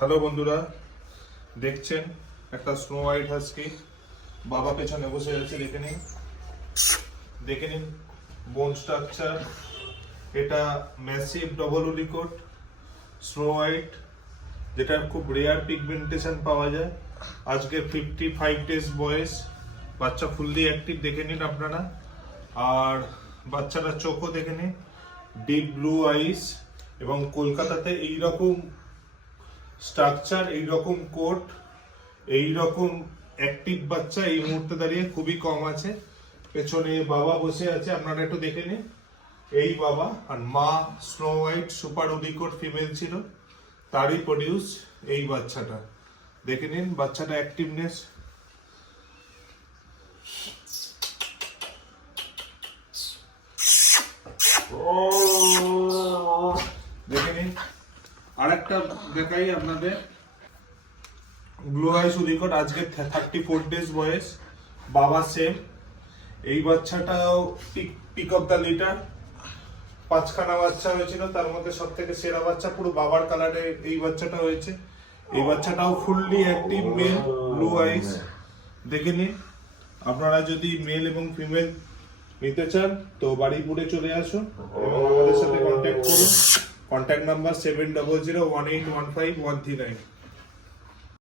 Hello বন্ধুরা, দেখছেন একটা স্নো হোয়াইট হাস্কি বাবা পেছনে বসে আছে। দেখে নিন বোন স্ট্রাকচার। এটা ম্যাসিভ ডবল উলিকোট স্নো হোয়াইট, যেটা খুব রেয়ার পিগমেন্টেশন পাওয়া যায়। আজকে 55 ডেজ বয়স, বাচ্চা ফুললি অ্যাক্টিভ। দেখে নিন আপনারা। আর বাচ্চাটার চোখও দেখে নিন, ডিপ ব্লু আইস। এবং কলকাতাতে এইরকম স্ট্রাকচার, এইরকম কোট, এইরকম অ্যাক্টিভ বাচ্চা এই মুহূর্তে দাঁড়িয়ে খুবই কম আছে। পেছনে বাবা বসে আছে, আপনারা একটু দেখে নিন। এই বাবা আর মা স্নো হোয়াইট সুপার উলিকোট ফিমেল ছিল, তারই প্রডিউস এই বাচ্চাটা। দেখে নিন বাচ্চাটা অ্যাক্টিভনেস। দেখে নিন। আরেকটা দেখাই আপনাদের, ব্লু আইস উলিকট, আজকে 34 ডেজ বয়স, বাবা সেম। এই বাচ্চাটাও পিক অফ দ্য লিটার, 5খানা বাচ্চা হয়েছিল, তার মধ্যে সব থেকে সেরা বাচ্চা, পুরো বাবার কালারে এই বাচ্চাটা হয়েছে। এই বাচ্চাটাও ফুললি অ্যাক্টিভ মেল, ব্লু আইস। দেখে নিন। আপনারা যদি মেল এবং ফিমেল নিতে চান তো বাড়িপুরে চলে আসুন এবং আমাদের সাথে কন্ট্যাক্ট করুন। Contact number 700181513139।